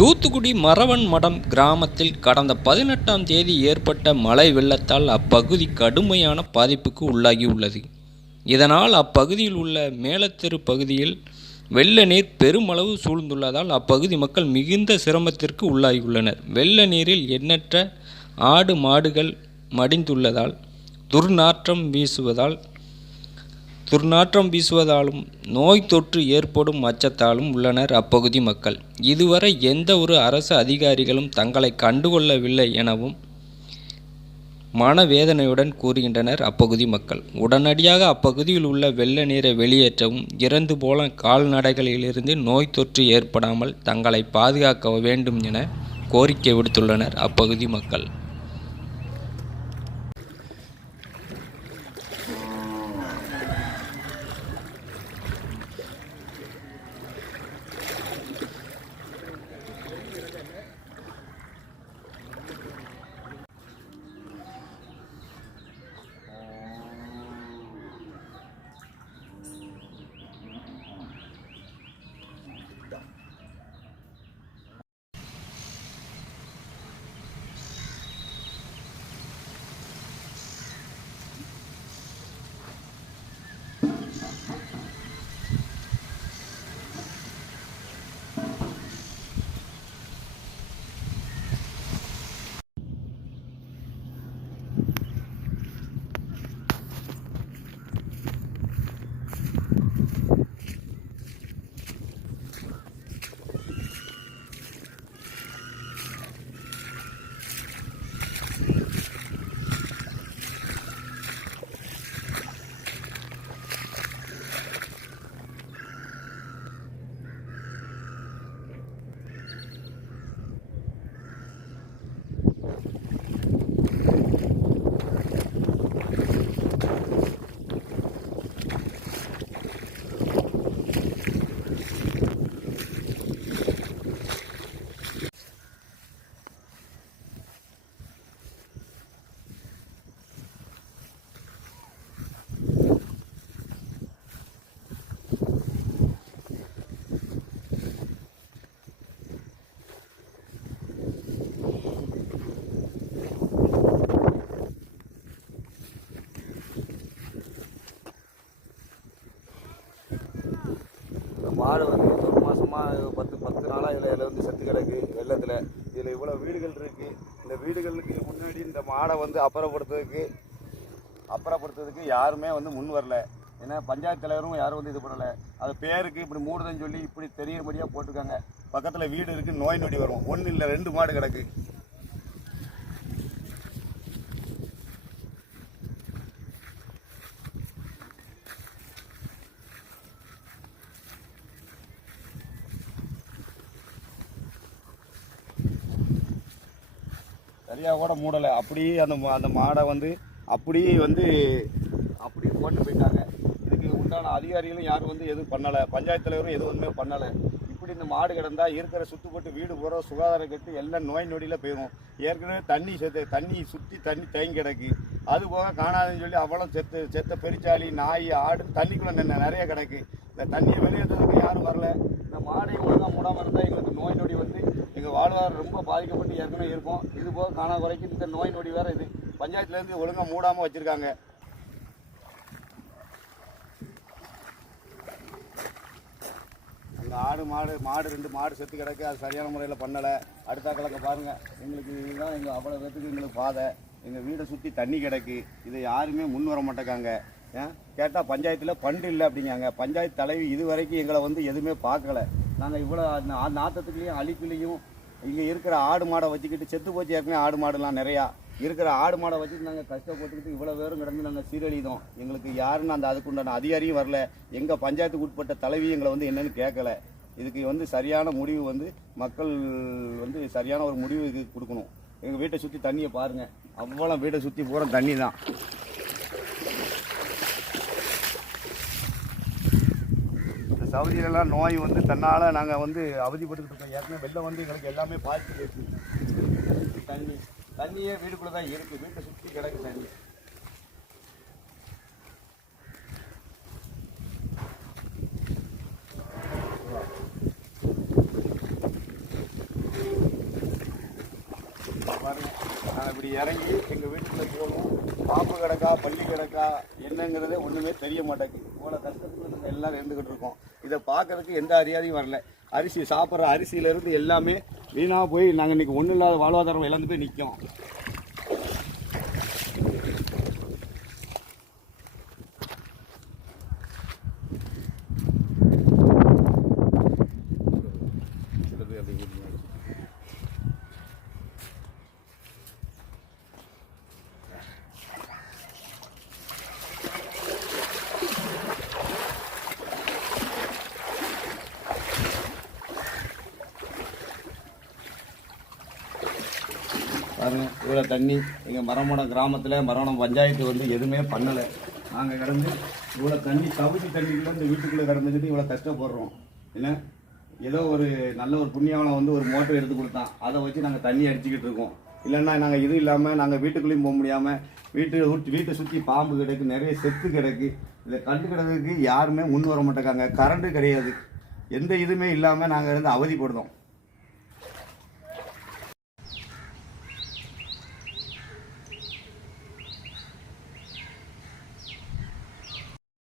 தூத்துக்குடி மரவன் மடம் கிராமத்தில் கடந்த பதினெட்டாம் தேதி ஏற்பட்ட மழை வெள்ளத்தால் அப்பகுதி கடுமையான பாதிப்புக்கு உள்ளாகியுள்ளது. இதனால் அப்பகுதியில் உள்ள மேலத்தெரு பகுதியில் வெள்ள நீர் பெருமளவு சூழ்ந்துள்ளதால் அப்பகுதி மக்கள் மிகுந்த சிரமத்திற்கு உள்ளாகியுள்ளனர். வெள்ள நீரில் எண்ணற்ற ஆடு மாடுகள் மடிந்துள்ளதால் துர்நாற்றம் வீசுவதால் துர்நாற்றம் வீசுவதாலும் நோய் தொற்று ஏற்படும் அச்சத்தாலும் உள்ளனர் அப்பகுதி மக்கள். இதுவரை எந்த ஒரு அரசு அதிகாரிகளும் தங்களை கண்டுகொள்ளவில்லை எனவும் மனவேதனையுடன் கூறுகின்றனர் அப்பகுதி மக்கள். உடனடியாக அப்பகுதியில் உள்ள வெள்ள நீரை வெளியேற்றவும் இறந்து போல கால்நடைகளிலிருந்து நோய் தொற்று ஏற்படாமல் தங்களை பாதுகாக்க வேண்டும் என கோரிக்கை விடுத்துள்ளனர் அப்பகுதி மக்கள். ஆடு மாடு வந்து ஒரு மாசமாக பத்து பத்து நாளாக இதில் இதில் வந்து செத்து கிடக்கு வெள்ளத்தில். இதில் இவ்வளோ வீடுகள் இருக்குது இந்த வீடுகளுக்கு முன்னாடி இந்த மாடை வந்து அப்புறப்படுத்துறதுக்கு அப்புறப்படுத்துறதுக்கு யாருமே வந்து முன் வரல. ஏன்னா பஞ்சாயத்து தலைவரும் யாரும் வந்து இது பண்ணலை. அது பேருக்கு இப்படி மூடுதன்னு சொல்லி இப்படி தெரியும்படியாக போட்டிருக்காங்க. பக்கத்தில் வீடு இருக்குது நோய் நொடி வரும். ஒன்று இல்லை ரெண்டு மாடு கிடக்கு. சரியாக கூட மூடலை. அப்படியே அந்த மா- அந்த மாடை வந்து அப்படியே வந்து அப்படியே போட்டு போயிட்டாங்க. இதுக்கு உண்டான அதிகாரிகளும் யாரும் வந்து எதுவும் பண்ணலை. பஞ்சாயத்து தலைவரும் எதுவுமே பண்ணலை. இப்படி இந்த மாடு கிடந்தால் இருக்கிற சுற்றுப்பட்டு வீடு பூரா சுகாதாரம் கட்டு எல்லாம் நோய் நொடியில் போயிடும் ஏற்கனவே தண்ணி செத்து தண்ணி சுற்றி தண்ணி தேங்கி கிடக்கு. அது போக காணாதுன்னு சொல்லி அவ்வளோ செத்து செத்த பெருச்சாளி நாய் ஆடு தண்ணிக்குள்ளே நின்று நிறைய கிடக்கு. இந்த தண்ணியை வெளியேற்றதுக்கு யாரும் வரல. இந்த மாடை ஒழுங்காக மூடாமல் இருந்தால் எங்களுக்கு நோய் நொடி வந்து எங்கள் வாழ்வாதாரம் ரொம்ப பாதிக்கப்பட்டு ஏற்கனவே இருக்கும். இது போக காணா வரைக்கும் இந்த நோய் நொடி வேறு இது. பஞ்சாயத்துலேருந்து ஒழுங்காக மூடாமல் வச்சுருக்காங்க. அங்கே ஆடு மாடு மாடு ரெண்டு மாடு செத்து கிடக்கு. அது சரியான முறையில் பண்ணலை. அடுத்த கிழக்க பாருங்கள் எங்களுக்கு இதுதான் எங்கள் அவ்வளோ பேத்துக்கு எங்களுக்கு பாதை. எங்கள் வீடை சுற்றி தண்ணி கிடக்கு. இதை யாருமே முன் வர மாட்டேங்காங்க ஏன்? கேட்டால் பஞ்சாயத்தில் பண்டு இல்லை அப்படிங்காங்க. பஞ்சாயத்து தலைவி இது வரைக்கும் எங்களை வந்து எதுவுமே பார்க்கல. நாங்கள் இவ்வளோ அந்த நாத்தத்துக்குள்ளேயும் அழிப்புலையும் இங்கே இருக்கிற ஆடு மாடை வச்சுக்கிட்டு செத்து போச்சு ஏற்கனவே ஆடு மாடுலாம் நிறையா. இருக்கிற ஆடு மாடை வச்சுட்டு நாங்கள் கஷ்டப்பட்டுக்கிட்டு இவ்வளோ பேரும் கிடந்து நாங்கள் சீரழிதோம். எங்களுக்கு யாருன்னு அந்த அதுக்குண்டான அதிகாரியும் வரல. எங்கள் பஞ்சாயத்துக்கு உட்பட்ட தலைவி எங்களை வந்து என்னென்னு கேட்கல. இதுக்கு வந்து சரியான முடிவு வந்து மக்கள் வந்து சரியான ஒரு முடிவு இதுக்கு கொடுக்கணும். எங்கள் வீட்டை சுற்றி தண்ணியை பாருங்கள் அவ்வளோ வீட்டை சுற்றி பூரா தண்ணி தான் சவுதியிலலாம் நோய் வந்து தன்னால் நாங்கள் வந்து அவதிப்பட்டுக்கிட்டு இருக்கோம். ஏற்கனவே வெளில வந்து எங்களுக்கு எல்லாமே பாய்ச்சி போயிடுச்சு தண்ணி தண்ணியே வீடுக்குள்ளே தான் இருக்குது வீட்டை சுற்றி கிடக்கு தண்ணி. இறங்கி எங்கள் வீட்டில் போகணும். பாம்பு கிடக்கா பள்ளி கிடக்கா என்னங்கிறதே ஒன்றுமே தெரிய மாட்டேங்குது. இவ்வளோ கஷ்டம் எல்லாம் எல்லாரும் இருந்துக்கிட்டு இருக்கோம். இதை பார்க்கறதுக்கு எந்த அறியாதையும் வரல. அரிசி சாப்பிட்ற அரிசியிலேருந்து எல்லாமே வீணாக போய் நாங்கள் இன்றைக்கி ஒன்றும் இல்லாத வாழ்வாதாரம் இழந்து போய் நிற்கும் பாருங்க இவ்வளோ தண்ணி. எங்கள் மரமோடம் கிராமத்தில் மரமணம் பஞ்சாயத்து வந்து எதுவுமே பண்ணலை. நாங்கள் கிடந்து இவ்வளோ தண்ணி கவுச்சி தண்ணிக்குள்ள இந்த வீட்டுக்குள்ளே கிடந்துக்கிட்டு இவ்வளோ கஷ்டப்படுறோம். என்ன? ஏதோ ஒரு நல்ல ஒரு புண்ணியாவளம் வந்து ஒரு மோட்டர் எடுத்து கொடுத்தான். அதை வச்சு நாங்கள் தண்ணி அடிச்சுக்கிட்டு இருக்கோம். இல்லைன்னா நாங்கள் இது இல்லாமல் நாங்கள் வீட்டுக்குள்ளேயும் போக முடியாமல் வீட்டு வீட்டை சுற்றி பாம்பு கிடக்கு நிறைய செத்து கிடக்கு. இதை கண்டு கிடக்கு யாருமே முன் வர மாட்டேங்காங்க. கரண்ட்டு கிடையாது. எந்த இதுவுமே இல்லாமல் நாங்கள் இருந்து அவதிப்படுதோம்